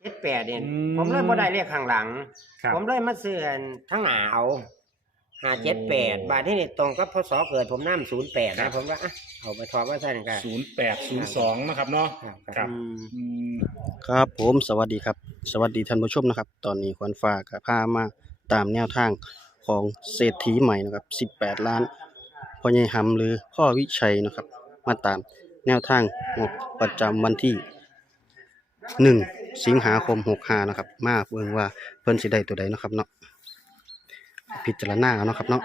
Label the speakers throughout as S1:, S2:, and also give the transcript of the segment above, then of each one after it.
S1: เจ็ดแปดเนี่ย
S2: อืม
S1: ผมเลยบ่ได้เลขข้างหลัง
S2: ครับ
S1: ผมเลยมาซื้ออันทั้งหนาเอาห้าเจ็ดแปด
S2: โอ้
S1: บาทที่นี่ตรงกับพศเกิดผมน้ำศูนย์แปด
S2: ครั
S1: นะ
S2: บ
S1: ผมว่าอะเอาไปทอว่าใช่กัน
S2: ศูนย์แปดศูนย์สองนะครับเนาะ ครับ
S1: อืม
S2: อืม
S3: ครับผมสวัสดีครับ สวัสดีท่านผู้ชมนะครับ ตอนนี้ควรฟ้าก็พามาตามแนวทางของเศรษฐีใหม่นะครับ 18 ล้านพ่อใหญ่หำหรือพ่อวิชัยนะครับ มาตามแนวทางงบประจำวันที่ 1 สิงหาคม65นะครับ มาเบิ่งว่าเพิ่นสิได้ตัวใดเนาะครับเนาะพิจารณาเอาเนาะครับเนาะ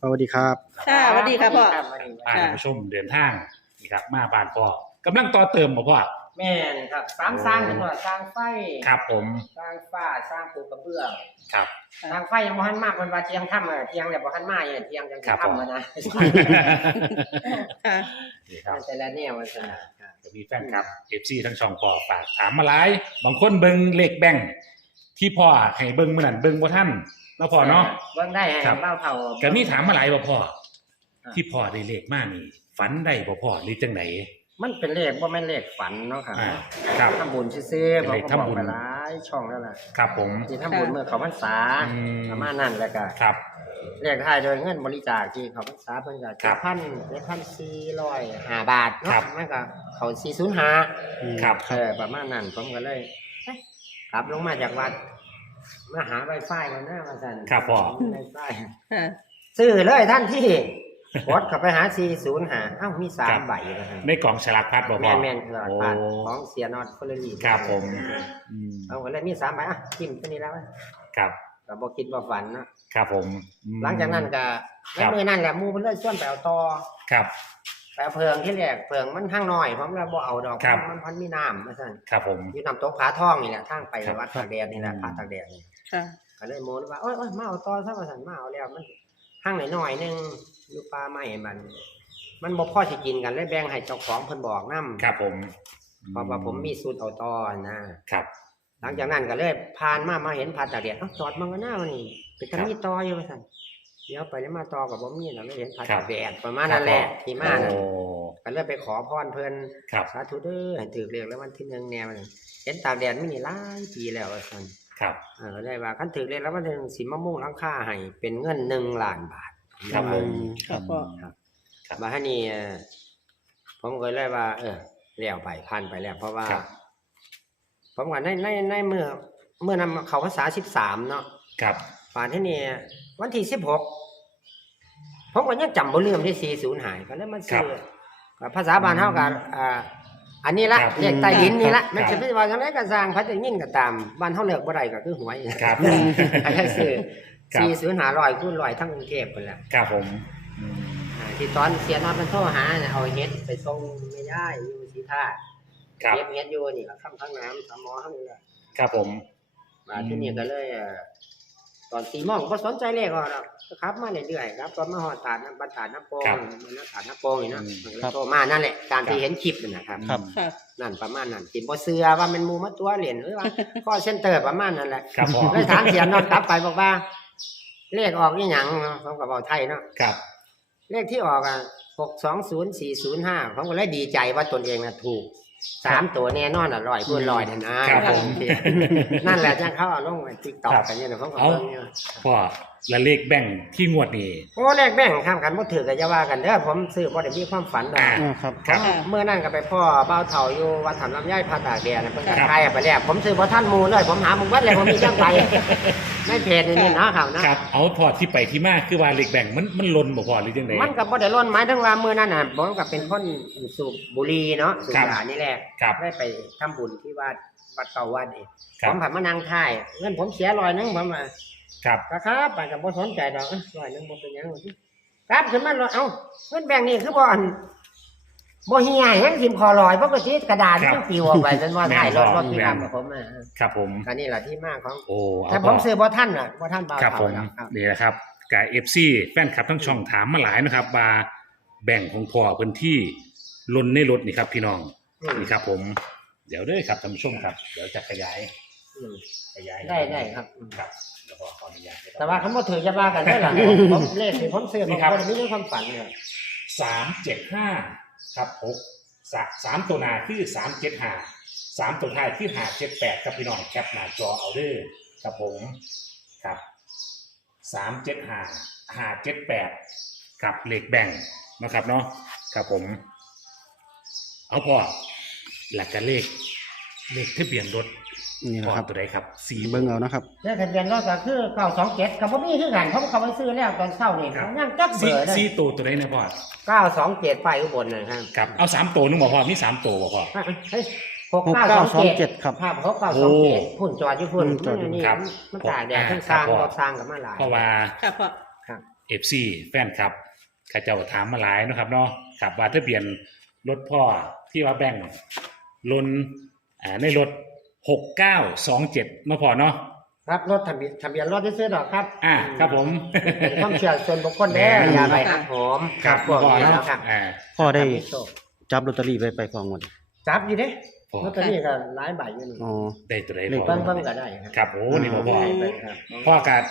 S3: สวัสดีครับ
S4: ค่ะสวัสดีค่ะพ่อ
S1: รับสวัสดีค
S2: พา
S1: รับ
S2: ท่านผู้ชมเดินทางนี่ครับมาบ้านพ่อกำลังต่อเติมบ่พ่อ
S1: แม่นครับสามสร้างกันว่าสร้างไฟ
S2: ครับผม
S1: สร้างฟ้าสร้างปูกระเบื้อง
S2: ครับ
S1: สร้างไฟยังบ่ทันมากเพิ่นว่าเที่ยงค่ำเออเที่ยงแล้วบ่ทันมาเนี่ยเที่ยงจัง
S2: ครั
S1: สิ
S2: บผม
S1: ค่ำแล้วนะ
S4: ค่ะ
S2: นี่ครับ
S1: แต่ละแนวมันสนะ
S2: จะมีแฟนคลับเอฟซีทั้งช่องพ่อฝากถามมาหลาย บางคนเบิ่งเลขแบ่งที่พ่อให้เบิ่งมื้อนั้นเบิ่งบ่ทันเนาะพ่อเนาะ
S1: เบิ่งได้ให้
S2: ครับ
S1: เบ้าเท่า
S2: ก็มีถามมาหลายบ่พ่อ
S1: ครับ
S2: ที่พ่อได้เลขมานี่ ฝันได้บ่พ่อหรือจังได
S1: มันเป็นเลขบ่แม่นเลขฝันเนาะครับ
S2: อ่าครับ
S1: ทำบุญซื่อๆ
S2: เป็น
S1: ผม
S2: เลข
S1: ก็
S2: ทำ
S1: บอก
S2: บุญ
S1: ไปหลายช่องแล้วล่ะ
S2: ครับผม
S1: ที่ทำบุญ
S4: ค่ะ
S1: เมื่อเขาพรรษา
S2: อืม
S1: ประมาณนั้นแหละก็
S2: ครับ
S1: เลขท้ายโดยเงินบริจาคที่เขาพรรษาเพิ่นก็
S2: ครั
S1: เจ็
S2: บ
S1: ดพันเจ็ดพันสี่ร้อยห้าบาท
S2: ครั
S1: เนาะ
S2: บ
S1: มันก็เขาสี่ศูนย์ห้า
S2: ครับ
S1: เออประมาณนั้นผมก็เลยเอ๊ะขับลงมาจากวัดมาหาไวไฟมาหน้ามาสั่น
S2: ครับพ่อ
S1: ไวไฟ
S4: ค่ะ
S1: ซื้อเลยท่านที่ กดเข้าไปหาสี่ศูนย์ห้าเอ้ามีสามใบนะฮะ
S2: ในกล่องฉลากพัดบ่
S1: แม
S2: พ่อน
S1: แมนคือหลัก
S2: โอ้
S1: ฐานของเสียนอตคนละลี
S2: ครับผมอืม
S1: เอาก็เลยมีสามใบอะกินตัวนี้แล้ว
S2: ครับ
S1: ก็บอกคิดว่าฝันนะครับ
S2: ผมอืม
S1: หลังจากนั้นก็
S2: ค
S1: ใน
S2: รับ
S1: มือนั่นแหละหมูมันเลยส่วนไปเอาต่อ
S2: ครับ
S1: ไปเอาเพิงที่แรกเพิงมันทางน้อยผมเลยบ่เอาดอก
S2: ครับ
S1: มันพันมีน้ำมาสั่น
S2: ครับผม
S1: อยู่น้ำตกผาทองนี่แหละทางไป
S2: ครับ
S1: วัดตากแดดนี่แหละ
S2: อืม
S1: ผาตากแดดนี่
S4: ค่ะ
S1: ก็เลยโมนว่าโอ้ยโอ้ยมาเอาต่อซะมาสั่นมาเอาแล้วมันห้างหน่อยๆหนึง อยู่ป่าไม้มัน มันบ่พอสิกินกันเลยแบ่งให้เจ้าของเพิ่นบอกนำ
S2: ครับผม
S1: เพราะว่าผมมีสูตรเอาต่อนะ
S2: ครับ
S1: หลังจากนั้นก็เลยผ่านมามาเห็นผาตากแดดเอ้าจอดมันก็น่าวันนี้เป็นตะมีต่ออยู่ว่าซั่นเดี๋ยวไปแล้วมาต่อกับบ่มีน่ะเลยเห็นผาตากแดดประมาณนั้นแหละที่มานั่น
S2: โอ้
S1: ก็เลยไปขอพรเพิ่น
S2: ครับ
S1: สาธุเด้อให้ถือเรียกแล้ววันที่หนึ่งแนวนั่นเห็นตากแดดไม่นี่หลายปีแล้วว่าซั่น
S2: ครับ
S1: เออก็ได้ว่าคันถือเรียกแล้ววันที่หนึ่งสิมะม่วงหลังค่าให้เป็นเงินหนึ่งล้านบาท
S2: ครับผม
S4: ครับพ่อ
S1: ครับมาให้นี่เอ่อผมก็เลยว่า เออเลี้ยวไปผ่านไปแล้ว เพราะว่า
S2: ครับ
S1: ผมว่าในในในเมื่อเมื่อนำเขาภาษาสิบสามเนาะ
S2: ครับ
S1: ผ่านที่นี่วันที่สิบหกผมก็ยังจำบ่ลืมที่สี่ศูนย์หายก็เลยมาซื้อกับภาษาบ้านเท่ากันอ่าอันนี้ละ
S2: ครับ
S1: เรียกใต้ดินนี่ละ
S2: ครับ
S1: มันจะเป็นว่าจังไดก็สร้างพัดยินก็ตามบ้านเฮาเลิกบ่ได้ก็คือหวย
S2: ครับ
S1: อันนี้ซื้อ
S2: ครับ
S1: สี่ศูนย์หาร้อยคูณร้อยทั้งกรุงเทพพุ่นแหละ
S2: ครับผมอืม
S1: อ่าที่ตอนเสียนอนมันโทรหาเนี่ยเอาเฮ็ดไปส่งไม่ได้อยู่สีท่า
S2: ครับ
S1: เก็บเฮ็ดอยู่นี่ก็ข้ามทั้งน้ำสามหมอทั้งนี้แหละ
S2: ครับผม
S1: มาที่นี่ก็เลยเอ่อตอนสี่โมงก็สนใจเลขอะครับก็ขับมาเรื่อยๆครับตอนมาหอดตาดน้ำบันตาดน้ำโป่งมันน้ำตาดน้ำโป่งนี่เนาะ
S2: อืม
S1: มันก็เลยโทรมานั่นแหละตามที่เห็นคลิปนั่นนะครับ
S3: ครับ
S4: ค่ะ
S1: นั่นประมาณนั้นสิบ่เชื่อว่ามันหมูมาตัวเหรียญหรือว่า ข้อเซ็นเตอร์ประมาณนั้นแหละ
S2: ครับพ่อ
S1: เลยถามเสียนอนกลับไปบอกว่า เลขออกนี่หยังเนาะผมก็บอกไทยเนาะ
S2: ครับ
S1: เลขที่ออกอะหกสองศูนย์สี่ศูนย์ห้าผมก็เลยดีใจว่าตนเองน่ะถูกสามตัวแน่นอนอะร้อยคูณร้อยนั่นนะครับ
S2: ผม
S1: นั่นแหละที่เขาเอาลงในติ๊กต็อก
S2: ครับ
S1: กันเนี่ยนะผมก็
S2: เอา
S1: เบิ่งอยู่
S2: พ่อ และเลขแบ่งที่งวดนี้
S1: โอ้เลขแบ่งข้ามกันบ่ถือก็จะว่ากันเด้อผมซื้อบ่ได้มีความฝันดอก
S2: อ่า
S3: อ่าครับ
S2: ครับ
S4: ค่ะ
S1: เมื่อนั่นก็ไปพ่อเบ้าเฒ่าอยู่วัดถามลำไยพาตากแดดน่ะเพิ่นก็
S2: ครับ
S1: ทายไปแล้วผมซื้อบ่ทันหมู่เลย ผมหาหมึงเบิดเลยผมมีจังไปในเพจนี่เนาะครับนะ ครับ
S2: เอาพอที่ไปที่มาคือว่าเลขแบ่งมันมันลนบ่พอหรือจังได
S1: มันก็บ่ได้ล้นหมายถึงว่ามื้อนั้นน่ะผมก็เป็นคนสูบบุหรี่เนาะสูบ
S2: ครับ
S1: ยานี่แหละ
S2: ครับ
S1: ได้ไปทำบุญที่วัดวัดเก่าวัดเอง
S2: ครั
S1: ผ
S2: บ
S1: มผ่านมานั่งท่ายเงินผมเสียร้อยหนึงผมว่า
S2: ครับ
S1: ก็ครับไปกับบ่สนใจดอกเอ้ยร้อยหนึงบ่เป็นหยังหรอกครับขึ้นมาร้อยเอ้าเงินแบ่งค์นี่คือบ่อันบ่เฮียแฮงทิมคอลอยปกติกระดาษ
S2: ครับ
S1: มันปลิวออกไปจนว่า
S2: แม่น
S1: ท้ายรถ
S2: บ่
S1: รถพี่
S2: แม่น
S1: ดำผมอะ
S2: ครับผม
S1: ก็นี่แหละที่มาของ
S2: โอ้เอา
S1: แต่ผ
S2: พ่อ
S1: มซื้อบ่ทันน่ะบ่ทันเบา
S2: ครับ
S1: เท่า
S2: ผม
S1: ดอกครับ
S2: นี่นะครับกับเอฟซีแฟนคลับทั้งช่องถามมาหลายนะครับว่าแบ่งของพ่อพื้นที่ลนในรถนี่ครับพี่น้อง
S1: อืม
S2: นี่ครับผม เดี๋ยวเด้อครับท่านผู้ชมครับ เดี๋ยวจะขยาย
S1: อืม
S2: ขยาย
S1: ได้ได้ครับ
S2: ครับเดี๋ยวพ่อขออนุญาต
S1: แต่ว่าคำว่าถือจะว่ากันได้หรอผมเลขที่ผมซื้อผม
S2: นี่ครับ
S1: บ่ได้มีเรื่องความฝันเลย
S2: สามเจ็ดห้าครับหกสาสามตัวหน้าคือสามเจ็ดห้าสามตัวท้ายคือห้าเจ็ดแปดครับพี่น้องแคปหน้าจอเอาเด้อครับผมครับสามเจ็ดห้าห้าเจ็ดแปดกับเลขแบ่งนะครับเนาะครับผม เอาพอหลักการเลขเลขทะเบียนรถ
S3: นี่
S2: พ
S3: นะ
S2: อ
S3: ครับ
S2: ตัวใดครับสี่
S3: เบิ่งเอานะครับ
S1: เลขทะเบียนรถก็คือเก้าสองเจ็ดกับผมนี่คือกันผมเขาไปซื้อแล้วตอนเช้านี่ผมยังจักเบ
S2: สี่
S1: อร์ได้
S2: สี่ตัวตัวใดนะพ่อ
S1: เก้าสองเจ็ดไปอุบลนะครับ
S2: ครับเอาสามตัวนึงบอกพ่อมีสามตัวบอกพ่อ
S1: เฮ้ยหกเก้าสองเจ็ด
S3: ครับ
S1: ภาพหกเก้าสองเจ็ด
S2: โอ้
S1: พุ่นจอดอยู่พุ่น
S3: อืมจอดอยู่
S1: นี่
S2: ครับ
S1: มันตากแดด
S2: ผม
S1: ทั้งสร้าง
S2: ครับ
S1: รอบสร้างกับมาหลาย
S2: เพราะว่า
S4: ค่ะพ่อ
S1: ครับ
S2: เอฟซีแฟนครับข้าเจ้าถามมาหลายเนาะครับเนาะครับว่าทะเบียนรถพ่อที่ว่าแบ่งลนอ่าในรถ หกเก้าสองเจ็ดนาะพ่อเนาะ
S1: ครับรถทะเบียนทะเบียนรถที่ซื้อดอกครับ
S2: อ่าครับผม
S1: เป็นความเชื่อส่วนบุคคลเด้อ
S2: แม่น
S1: อย่าไปครับผม
S2: ครับ
S1: พวก
S2: พ่อ
S1: นี้
S2: เนาะ
S1: นะครับ
S2: อ่า
S3: พ่อได้
S1: มีโชค
S3: จับลอตเตอรี่ไปไปพองหมด
S1: จับอยู่เด้
S2: พ่อ
S1: ลอตเตอรี่ก็หลายใบอยู่นี่
S3: อ๋อ
S2: ได้ตัวใด
S3: เลข
S2: พ่อ
S1: เบิ่งเบิ่งก็ได้ครับ
S2: ครับโอ้นี่บ่พ่อ
S1: ได้ไปครับ
S2: พ่อกับ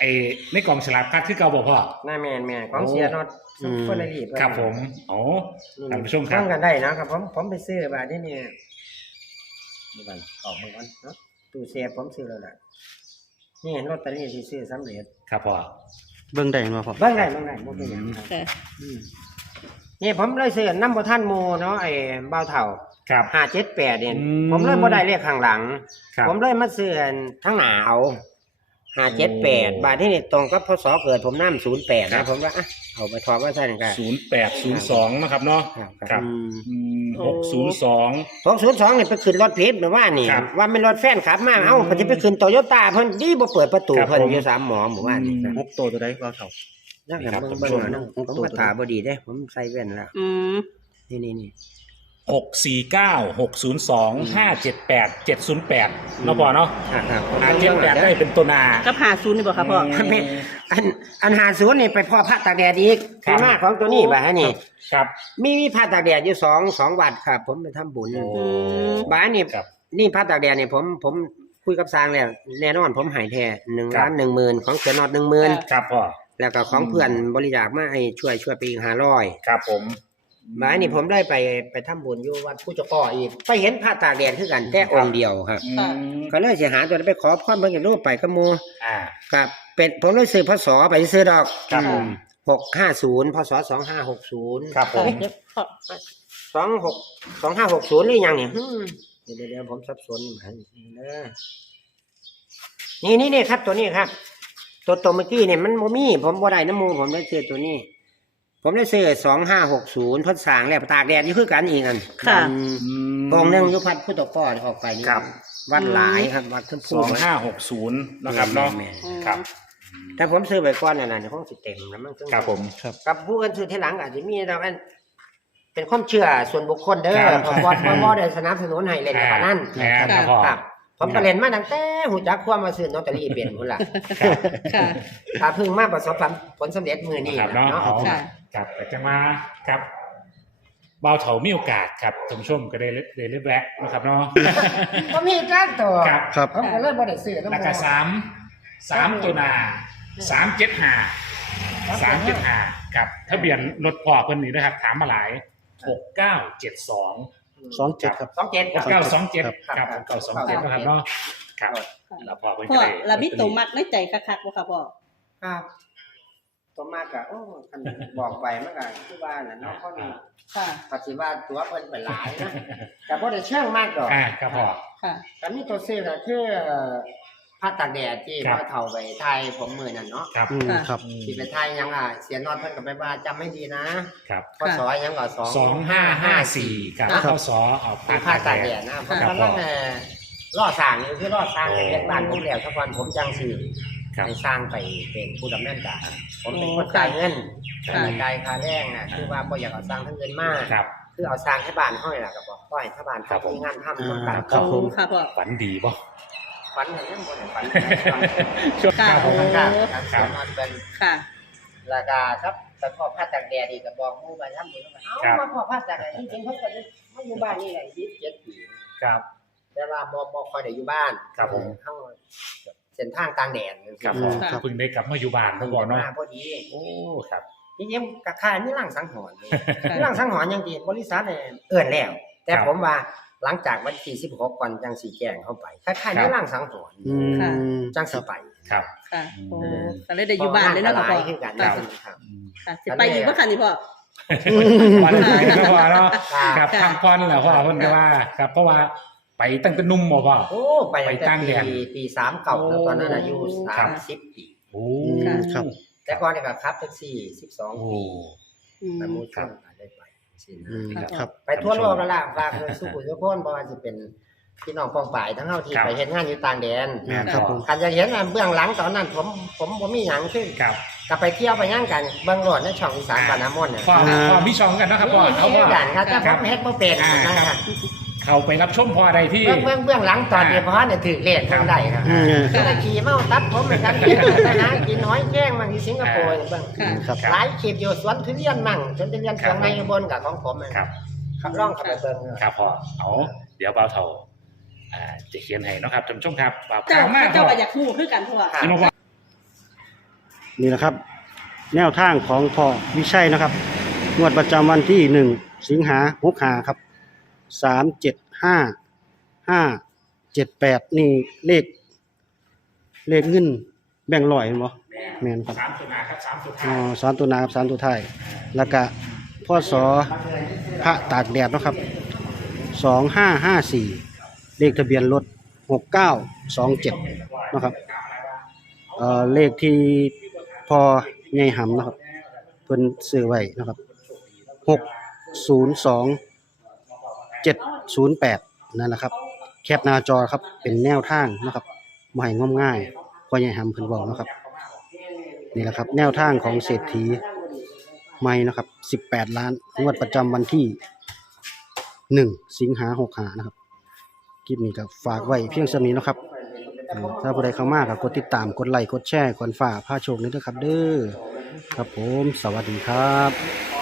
S2: ไอ้ในกล่องฉลากคัดคือเก่าบ่พ่อ
S1: แม่แม่นแม่ของเสียนอด
S3: อืม
S1: เฟอร์รารี่
S2: ครับผมโอ้ท่านผู้ชมครับ
S1: เบิ่งกันได้นะครับผมผมไปซื้อบาทที่นี่ ดูกันออกมาก่อนเนาะตู้เซฟผมซื้อแล้วล่ะนี่ลอตเตอรี่ที่ซื้อสำเร็จ
S2: ครับพ่อ
S3: เบิ่งได้บ่พ่อ
S1: เบิ่งได้เบิ่งได้บ่เป็นหยังครับ
S4: ค่ะ
S1: อืมนี่ผมเลยซื้อน้ำบ่ท่านโมเนาะไอ้เบาเท่า
S2: ครับ
S1: ห้าเจ็ดแปดเนี่ย
S2: อืม
S1: ผมเลยบ่ได้เลขข้างหลัง
S2: ครับ
S1: ผมเลยมาซื้ออันทั้งหนาเอา ห้าเจ็ดแปด
S2: โอ้
S1: บาทที่นี่ตรงกับพศเกิดผมน้ำศูนย์แปด
S2: ครั
S1: นะ
S2: บ
S1: ผมว่าอะเอาไปทอว่าใช่ไหมครับ
S2: ศูนย์แปดศูนย์สองนะครับเนาะ
S1: ครับ
S2: ครับ
S3: อืม
S2: หกศูนย์สอง
S1: สองศูนย์สองเนี่ยไปขึ้นรถเพชรหรือว่านี่
S2: ครับ
S1: ว่าเป็นรถแฟนขับมาเอ้าเขาจะไปขึ้นโตโยต้าเพิ่นดีบ่เปิดประตู
S2: ครับ
S1: เพิ่น
S2: ผม
S1: อยู่สามหมอหมู่บ้านนี่ครับ
S3: หกตัวตัวใดก็เท่า
S1: นั่น
S2: นี่ครับ
S1: เบิ่ง
S2: ท่านผู้ชม
S1: เบิ่งเอานะ
S3: หก
S1: ผม
S3: ตัว
S1: ก็ถาบ่ดีเด้ ผมใส่แว่นแล้ว
S4: อืม
S1: นี่นี่นี่
S2: หกสี่เก้าหกศูนย์สองห้าเจ็ดแปดเจ็ดศูนย์แปดเนาะพ่อเนาะ
S1: ครับครับผม
S2: ห้าเจ็ดแปดได้เป็นตัวนา
S4: กับหาศูนย์นี่บ่ค่ะพ่อ
S1: มันเป็นอันอันหาศูนย์นี่ไปพ่อพระตากแดดอีก
S2: ครับ
S1: ที่มาของตัวนี้บ่ฮะนี่
S2: ครับ
S1: มีมีผ้าตากแดดอยู่สองสองวัดครับ ผมไปทำบุญ
S2: โอ้
S4: ม
S1: บ้านนี่
S2: ครับ
S1: นี่ผ้าตากแดดเนี่ยผมผมคุยกับสร้างแล้วแน่นอนผมใหายแท้หนึ่ง
S2: ครับ
S1: ล้านหนึ่งหมื่นของเสือนอดหนึ่งหมื่น
S2: ครับพ่อ
S1: แล้วก็ของเพื่อนบริจาคมาให้ช่วยช่วยไปอีกห้าร้อย
S2: ครับผม
S1: บ้านนี่ผมได้ไปไปทำบุญอยู่วัดผู้เจ้าก่ออีก ไปเห็นผ้าตากแดดคือกันแต่องค์เดียวครับ
S2: อืม
S1: ก็เลยสิหาตัวนั้นไปขอพรเพิ่นกับรูปไปกับหมู่
S2: อ่า
S1: ครับเป็นผมเลยซื้อพศไปซื้อดอก
S2: ครับ
S4: อืม
S1: หกห้าศูนย์พศสองห้าหกศูนย์
S2: ครับผม
S4: เดี๋ยวพ่อ
S1: สองหกสองห้าหกศูนย์หรือยังเนี่ยเดี๋ยวเดี๋ยวเดี๋ยวผมสับสนอยู่หันเด้อนี่นี่นี่ครับตัวนี้ครับ ตัวตัวเมื่อกี้เนี่ยมันโมมี่ผมบ่ได้น้ำมูผมได้ซื้อตัวนี้ ผมได้ซื้อสองห้าหกศูนย์ทดสร้างแล้วตากแดดอยู่คือกันอีกอัน
S4: ค่ะ
S3: อืม
S1: กองหนึ่งอยุพัดผู้ตกก้อนออกไปนี่
S2: ครับ
S1: วัดหลายครับวัดทั้ง
S2: ส
S1: ผู้
S2: องห้าหกศูนย์นะครับเนาะ
S1: แม่
S4: อืม
S2: ครับ
S1: แต่ผมซื้อไปก้อนนั่นน่ะเดี๋ยวคงสิเต็มแล้วมัน
S2: ครับผม
S1: กับผู้กันซื้อทีหลังอาจจะมีเราอันเป็นความเชื่อส่วนบุคคลเด้
S2: ครั
S1: อบผมบ่บ่บ่ได้สนับสนุนให้เล่นกับนั่น
S2: แม่นครับพ่อ
S1: ครับ ผมก็เล่นมาตั้งแต่หูจักความมาซื้อลอตเตอรี่เปลี่ยนพุ่นล่ะ
S2: ครับ
S4: ค่ะ
S1: ถ้าเพิ่งมาประสบความผลสำเร็จมือนี้
S2: ครับ
S1: นะ
S2: เนาะ
S1: เนาะ
S2: เอา
S4: ค่ะ
S2: ครับแต่จะมาครับเบาเถามีโอกาสครับท่านผู้ชมก็ได้เล่นได้เล่นแวะนะครับเนาะ
S1: ก็มีจ้างตัว
S2: ครับ
S3: ครับ
S1: ผมก็เลยบ่ได้ซื้อน้ำ
S2: แล้ว
S1: มั
S2: ก็สามสามตัวหนาสามเจ็ดห้าสามเจ็ดห้าครับทะเบียนรถพ่อเพิ่นนี่นะครับ ถามมาหลายหกเก้าเจ็ดสอง
S3: สองเจ็ดครับ
S1: สองเจ็ด
S2: หกเก้าสองเจ็ด
S1: ครับ
S2: ครับหกเก้าสองเจ็ดนะครับเนาะครับแล้วพ่อเพิ่น
S4: พ่
S2: ก็
S4: อ
S2: ได้
S4: และมีตัวมัดในใจคักๆบ่ค่ะพ่อ
S1: ครับ ตัวมากก็โอ้คันบอกไปมันก็คือว่าน่ะเนาะเขานี่
S4: ค่ะ
S1: ปฏิว่าตัวเพิ่นไปหลายนะแต่บ่ได้เชื่องมากดอก
S2: อ่าครับพ่อ
S4: ค่ะ
S1: ก็มีตัวซื้อก็คือผ้าตากแดดที่
S2: ครับ
S1: ว่าเฒ่าไปไทยผมมือนั่นเนาะ
S2: ครับ
S3: อืมครับ
S1: ที่ไปไทยยังอะเสียนอดเพิ่นก็ไปว่าจำไม่ดีนะครับพศยังก็สอง
S2: สองห้าห้าสี่ครับ
S1: ครับ
S2: เข้าสอเอา
S1: เป็นผ้าตากแดด นะผม
S2: ครับ
S1: กำลังเอ่อล่อสร้างอยู่คือล่อสร้างในเฮ็ดบ้านผมแล้วสักวันผมจังซื้อ
S2: ครับ
S1: ให้สร้างไปเป็นผู้ดำเนินการผมเป็นคนจ่ายเงิน
S4: ค่ะ
S1: จ่ายค่าแรงน่ะคือว่าบ่อยากเอาสร้างทั้งเงินมาก
S2: ครับ
S1: คือเอาสร้างให้บ้านห้อยล่ะก็บอกปล่อยถ้าบ้าน
S2: ครับผม
S1: มีงานทำต้องการ
S3: ครับผม
S4: ค่ะพ่อ
S2: ฝันดีป่ะ
S1: ฝันเห็นยังบ่ได้ฝัน
S2: ช่วง
S4: ค่ะ
S2: ครับผม
S1: ค
S2: ค
S1: รั
S2: รั
S1: บบครับ
S2: ครับ
S1: มันเป็น
S4: ค่ะ
S1: ราคาครับแต่พอผ้าตากแดดอีกก็บอกหมู่ไปทำบุญแล้วก็เอ้ามาพอผ้าตากแดดจริงๆเพิ่นก็มาอยู่บ้านนี่แหละ27ปี
S2: ครับ
S1: แต่ว่าบ่บ่ค่อยได้อยู่บ้าน
S2: ครับผม
S1: เข้า เส้นทางกลางแดด
S2: ครับ
S3: อื
S2: ผม
S3: มครับ
S2: เพิ่งได้กลับมาอยู่บ้าน
S1: ต้
S2: ทั้
S1: อง
S2: ง
S1: บ
S2: บ่
S1: อก
S2: เนาะ
S1: มาพอดี
S2: โอ้ครับ
S1: จริงๆกับค่ายมีร่างสังหรณ์เลยมีร่างสังหรณ์อย่างดีบริษัทเนี่ยเอื้อนแล้ว แต่
S2: ครับ
S1: ผมว่าหลังจากวันที่16ก่อนจังสีแจ้งเข้าไปคล้ายๆมีร่างสังหรณ์
S3: อืม
S1: จังสิไป
S2: ครับ
S4: ค่ะโอ้ก็เลยได้อยู่บ้านเลยเนาะ
S1: พ
S4: ค่ะ
S1: รา
S4: พ่อ
S1: ว่าคือกัน
S2: ครับ
S1: ครับ
S4: ค่ะสิไปอีกบ่ค่ะนี่พ่อ
S2: วันไหนก็พอเนาะ
S1: ครับ
S2: ครับทางพรแหละพ่อเพิ่นก็ว่า ครับเพราะว่า ไปตั้งแต่หนุ่มบ่พ่อ
S1: โอ้ไป
S2: ไปตั้
S1: ตั้
S2: ง
S1: ง
S2: แด
S1: แต่
S2: น
S1: ปีปีสามเก่าแล้วตอนนั้นอายุ
S2: ครั
S1: สา
S2: บ
S1: มสิบปี
S2: โอ้
S3: ค่ะ ครับ
S1: แต่ก่อนเนี่ยก็ขับแท็กซี่สิบสอง
S2: โอ้
S1: ปี
S4: อืม
S1: ไปมูชั่นได้ไปสินะ
S3: อืมครับ
S1: ไปทั่วโลกแล้วล่ะฝากเลยสุขุมทุกคนบ่ว่าจะเป็นพี่น้องปองป่ายทั้งเฮาที่
S2: ครับ
S1: ไปเฮ็ดงานอยู่ต่างแดน
S3: แม่นครับผม
S1: คันจะเห็นอันเบื้องหลังตอนนั้นผมผมบ่มีหยังขึ้น
S2: ครับ
S1: ก็ไปเที่ยวไปย่างกันเบิ่งโลดในช่องอีสานปานน้ำมนต์เนี่ย
S2: พ่อพ่อมีช่องกันนะครับพ่อเอาพ่อ
S1: กันครับแต่ผมเฮ็ดบ่เป็น
S2: อ่า
S1: นะครับ
S2: เขาไปรับชมพ่อใดที่
S1: เบื้องเบื้องเบื้องหลังตอนที่พ่อเนี่ยถือเลขทำได้ครับ
S3: อืม
S1: ก็ได้ขี่เมาตัดผมเหมือนกันขี่ไปหากินน้อยแจ้งบางที่สิงคโปร์เบิ่ง
S4: ค่ะ
S3: ครับ
S1: หลายคลิปอยู่สวนทุเรียนมั่งสวนทุเรียนเชียงใหม่อุบนกับของผมอะ
S2: ครับ
S1: ขับร่องขับไปเบิ่ง
S2: ครับพ่อเอาเดี๋ยวเบาเท่าอ่าจะเขียนให้เนาะครับท่านผู้ชมครับเบา
S4: เจ้า
S2: ขาวมาก
S4: เจ้า
S2: พ่อ
S4: ก็อยากฮู้คือกันพ่อ
S1: ครับ
S2: พี่น้องพ่อ
S3: นี่นะครับ แนวทางของพ่อวิชัยนะครับงวดประจำวันที่หนึ่งสิงหาหกหาครับ สามเจ็ดห้าห้าเจ็ดแปดนี่เลข เลขเงินแบ่งร้อยเห็นบ่แม่นครับ
S2: สามตัวหนาครับสามตัว
S3: อ๋
S2: ท้า
S3: อยสามตัวหนาครับสามตัวท้ายแล้วก็พ่อสอพระตากแดดเนาะครับสองห้าห้าสี่เลขทะเบียนรถหกเก้าสองเจ็ดนาะครับเอ่อเลขที่พอไงหำเนาะครับเพิ่นซื้อไว้นะครับหกศูนย์สอง เจ็ดศูนย์แปดนั่นแหละครับ แคปหน้าจอครับ เป็นแนวทางนะครับบ่ให้งมง่ายพอไงหำเพิ่นบอกนะครับ นี่แหละครับ แนวทางของเศรษฐีใหม่นะครับ 18 ล้าน งวดประจำวันที่ 1 สิงหา6หานะครับ คลิปนี้ก็ฝากไว้เพียงสำนี้นะครับถ้าผู้ใดเข้ามาก็กดติดตาม กดไลค์ กดแชร์ กดฝากผ้าโชคนี้ด้วยครับเด้อ ครับผม สวัสดีครับ